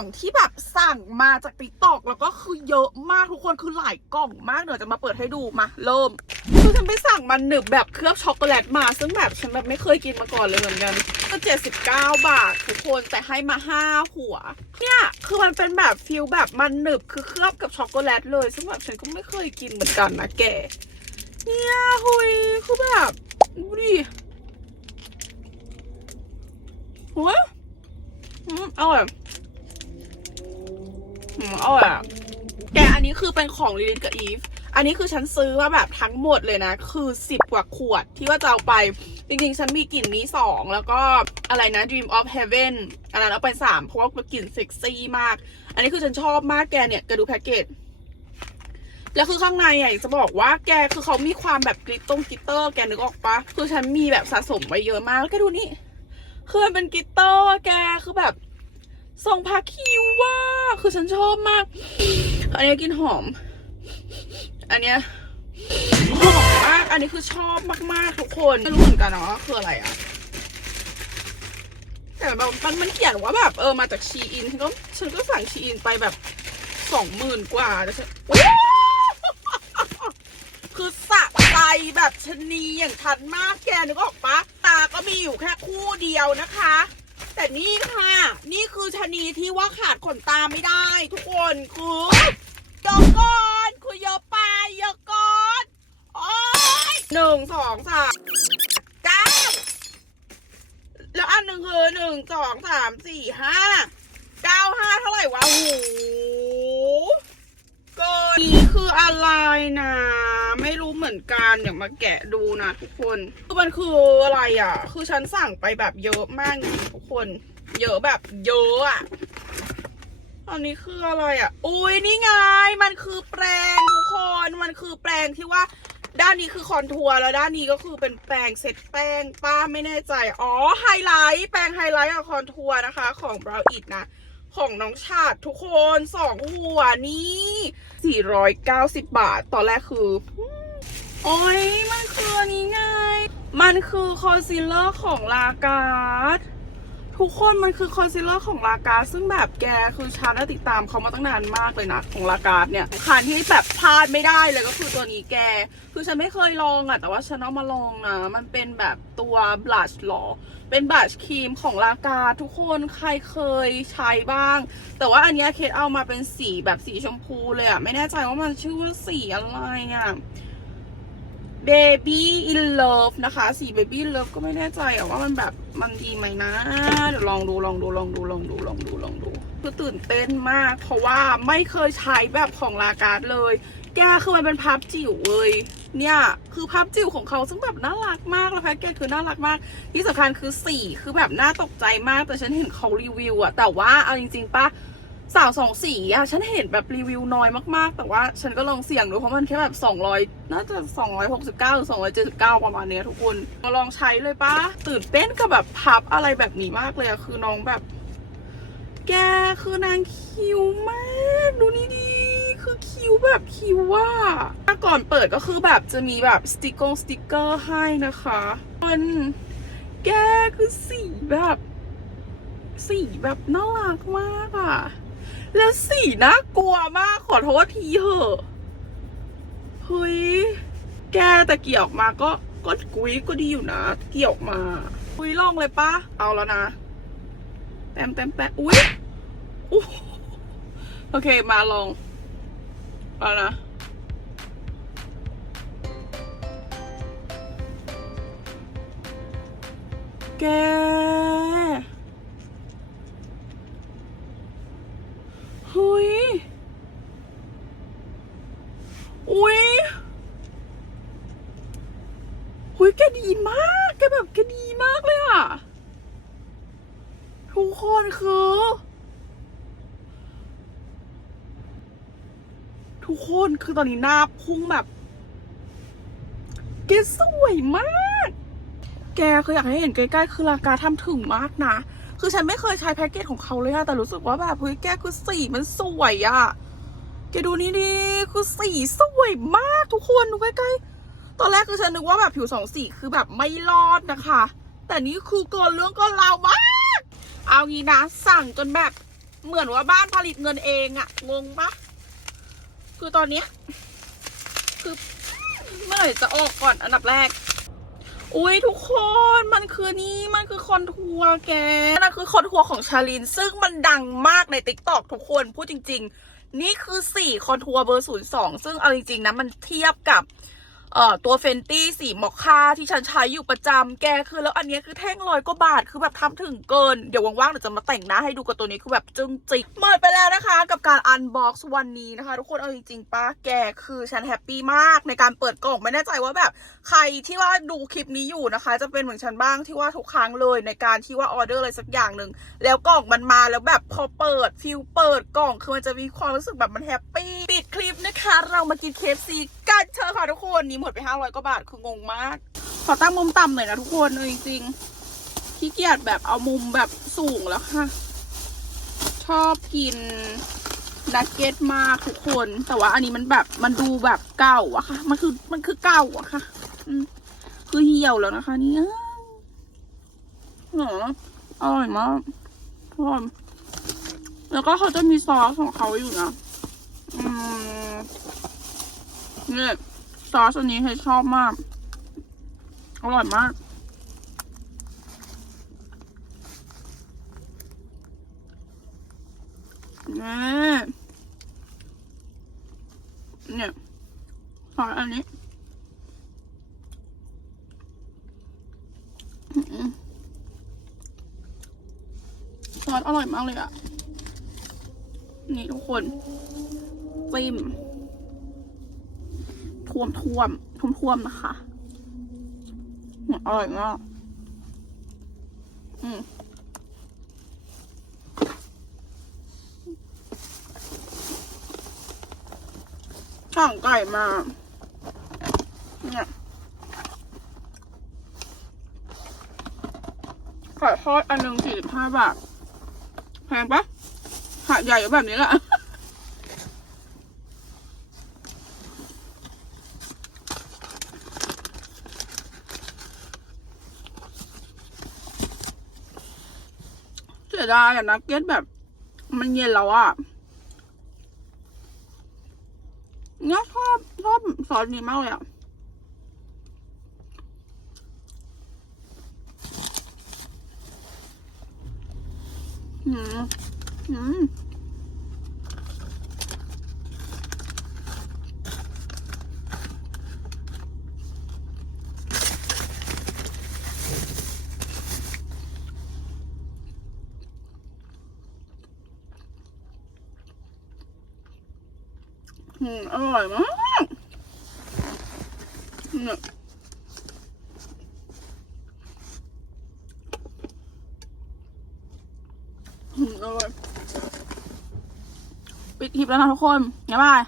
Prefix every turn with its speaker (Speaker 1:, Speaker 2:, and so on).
Speaker 1: ของที่แบบสั่งมาจากติ๊กตอกแล้วก็คือเยอะมากทุกคนคือหลายกล่องมากเดี๋ยวจะมาเปิดให้ดูมาเริ่มคือฉันไปสั่งมันหนึบแบบเคลือบช็อกโกแลตมาซึ่งแบบฉันแบบไม่เคยกินมาก่อนเลยเหมือนกันก็เจ็ดสิบเก้าบาททุกคนแต่ให้มาห้าหัว เนี่ยคือมันเป็นแบบฟิลแบบมันหนึบคือเคลือบกับช็อกโกแลตเลยซึ่งแบบฉันก็ไม่เคยกินเหมือนกันนะแกเนี่ยหุยคือแบบดูดิหัวอืมอร่อย อืมอร่อยอะแกอันนี้คือเป็นของลิลิตกับอีฟ อันนี้คือฉันซื้อมาแบบทั้งหมดเลยนะ คือสิบกว่าขวดที่ว่าจะเอาไป จริงๆ ฉันมีกลิ่นนี้สองแล้วก็อะไรนะ Dream of Heaven อันนั้นเอาไปสามเพราะว่ากลิ่นเซ็กซี่มาก อันนี้คือฉันชอบมากแกเนี่ยแกดูแพ็กเกจแล้วคือข้างในอะอยากจะบอกว่าแกคือเขามีความแบบกลิตตรงกลิตเตอร์แกนึกออกปะคือฉันมีแบบสะสมไว้เยอะมากแล้วแกดูนี่คือมันเป็นกลิตเตอร์แกคือแบบ ทรงพาคิวว่า คือฉันชอบมาก อันนี้กินหอม อันเนี้ยหอมมาก อันนี้คือชอบมาก ๆ ทุกคนไม่รู้เหมือนกันนะว่าคืออะไรอะแต่แบบมันมันเขียนว่าแบบเออมาจากชีอินฉันก็ฉันก็สั่งชีอินไปแบบสองหมื่นกว่าแต่ฉันคือสะใจแบบชะนีอย่างฉันมากแกนึกออกปะตาก็มีอยู่แค่คู่เดียวนะคะ แต่นี่ค่ะ นี่คือชะนีที่ว่าขาดขนตาไม่ได้ ทุกคนคือเยอะก่อนคือเยอะไปเยอะก่อนโอ้ยหนึ่งสองสามเก้าแล้วอันหนึ่งคือหนึ่งสองสามสี่ห้าเก้าห้าเท่าไหร่วะโอ้โหก็นี่คืออะไรนะ มือนกันเดี๋ยวมาแกะดูนะทุกคนคือมันคืออะไรอะ คือฉันสั่งไปแบบเยอะมากทุกคน เยอะแบบเยอะอะอันนี้คืออะไรอะ อุ้ยนี่ไง มันคือแปรงทุกคน มันคือแปรงที่ว่า ด้านนี้คือคอนทัวร์แล้วด้านนี้ก็คือเป็นแปรงเซ็ตแป้งป้าไม่แน่ใจ อ๋อไฮไลท์แปรงไฮไลท์กับคอนทัวร์นะคะ ของ Brow It นะของน้องชาติทุกคนสองหัวนี่490 บาท ตอนแรกคือ โอ้ยมันคืออันนี้ไง มันคือคอนซีลเลอร์ของลาการ์ดทุกคนมันคือคอนซีลเลอร์ของลาการ์ดซึ่งแบบแกคือฉันน่ะติดตามเขามาตั้งนานมากเลยนะ ของลาการ์ดเนี่ยคันที่แบบพลาดไม่ได้เลยก็คือตัวนี้แก คือฉันไม่เคยลองอะแต่ว่าฉันเอามาลองนะ มันเป็นแบบตัวบลัชหรอ เป็นบลัชครีมของลากาดทุกคนใครเคยใช้บ้าง แต่ว่าอันนี้เคสเอามาเป็นสีแบบสีชมพูเลยอะไม่แน่ใจว่ามันชื่อว่าสีอะไรอะ Baby in Love นะคะ สี Baby in Love ก็ไม่แน่ใจอะว่ามันแบบมันดีไหมนะ เดี๋ยวลองดูลองดูลองดูลองดูลองดูลองดูคือตื่นเต้นมาก เพราะว่าไม่เคยใช้แบบของลาการ์ดเลย แกคือมันเป็นพับจิ๋วเว้ยเนี่ย คือพับจิ๋วของเขาซึ่งแบบน่ารักมากแล้วแพ็กเกจคือน่ารักมาก ที่สำคัญคือสีคือแบบน่าตกใจมากแต่ฉันเห็นเขารีวิวอะแต่ว่าเอาจริงๆปะ สาวสองสีอะฉันเห็นแบบรีวิวน้อยมากๆ แต่ว่าฉันก็ลองเสี่ยงดูเพราะมันแค่แบบ200น่าจะ269หรือ279ประมาณเนี้ยทุกคนมาลองใช้เลยปะตื่นเต้นกับแบบพับอะไรแบบนี้มากเลยอะคือน้องแบบ แกคือนางคิวมากดูนี่ดีคือคิวแบบคิวว่าก่อนเปิดก็คือแบบจะมีแบบสติกเกอร์สติกเกอร์ให้นะคะมันแกคือสีแบบสีแบบน่ารักมากอะ แล้วสีน่ากลัวมาก ขอโทษทีเหอะเฮ้ยแกแต่เกี่ยวออกมาก็ก็กุ้ยก็ดีอยู่นะ เกี่ยวออกมาคุยลองเลยปะเอาแล้วนะแต้มแต้มแต้มอุ้ยโอเคมาลองเอานะแก เฮ้ย อุ้ยหุยแกดีมาก แกแบบแกดีมากเลยอะ ทุก คนคือ ทุกคนคือตอนนี้หน้าพุ่งแบบ แกสวยมาก แกคืออยากให้เห็นใกล้ๆ คือราคาทำถึงมากนะ คือฉันไม่เคยใช้แพ็กเกจของเขาเลยอะแต่รู้สึกว่าแบบเฮ้ยแกคือสีมันสวยอะแกดูนี่ดิคือสีสวยมากทุกคนดูใกล้ๆ ตอนแรกคือฉันนึกว่าแบบผิวสองสีคือแบบไม่รอดนะคะ แต่นี่คือเกินเรื่องกินราวมา เอางี้นะ สั่งจนแบบเหมือนว่าบ้านผลิตเงินเองอะงงปะคือตอนเนี้ยคือเมื่อไหร่จะออกก่อนอันดับแรก อุ้ยทุกคนมันคือนี่มันคือคอนทัวร์แกนั่นคือคอนทัวร์ของชาลิน ซึ่งมันดังมากในติ๊กต็อกทุกคนพูดจริง ๆ นี่คือสี่คอนทัวร์เบอร์ศูนย์สองซึ่งเอาจริงๆนะมันเทียบกับ เอ่อตัวเฟนตี้สีมอคค่าที่ฉันใช้อยู่ประจำแกคือแล้วอันนี้คือแท่งร้อยกว่าบาทคือแบบทำถึงเกิน เดี๋ยวว่างๆเดี๋ยวจะมาแต่งหน้าให้ดูกับตัวนี้คือแบบจึ้งจิกหมดไปแล้วนะคะกับการอันบ็อกซ์วันนี้นะคะ ทุกคนเอาจริงๆป้าแกคือฉันแฮปปี้มากในการเปิดกล่องไม่แน่ใจว่าแบบใครที่ว่าดูคลิปนี้อยู่นะคะ จะเป็นเหมือนฉันบ้างที่ว่าทุกครั้งเลยในการที่ว่าออเดอร์อะไรสักอย่างหนึ่งแล้วกล่องมันมาแล้วแบบพอเปิดฟิลเปิดกล่องคือมันจะมีความรู้สึกแบบมันแฮปปี้ปิดคลิปนะคะ เรามากินเคฟซีกันเถอะค่ะทุกคนนี่หมดไป500กว่าบาทคืองงมาก ขอตั้งมุมต่ำหน่อยนะทุกคนเออจริงๆขี้เกียจแบบเอามุมแบบสูงแล้วค่ะ ชอบกินนักเก็ตมากทุกคน แต่ว่าอันนี้มันแบบมันดูแบบเก่าอะค่ะ มันคือมันคือเก่าอะค่ะคือเหี่ยวแล้วนะคะเนี่ยหรออร่อยมากทุกคนแล้วก็เขาจะมีซอสของเขาอยู่นะ อืมเนี่ย ซอสอันนี้ให้ชอบมาก อร่อยมากนี่เนี่ยซอสอันนี้ซอสอร่อยมากเลยอะนี่ทุกคนจิ้ม ท่วมท่วมท่วมท่วมๆนะคะอร่อยมากอืมสั่งไก่มา เนี่ยไก่ทอดอันหนึ่งสี่สิบห้าบาท แพงปะหาดใหญ่แบบนี้แหละ สียดายอะนักเก็ตแบบ มันเย็นแล้วอะเนี่ยชอบชอบซอสนี้มากเลยอะอืม อืม อืมอร่อยมากอืมอร่อย ปิดคลิปแล้วนะทุกคน บ๊ายบาย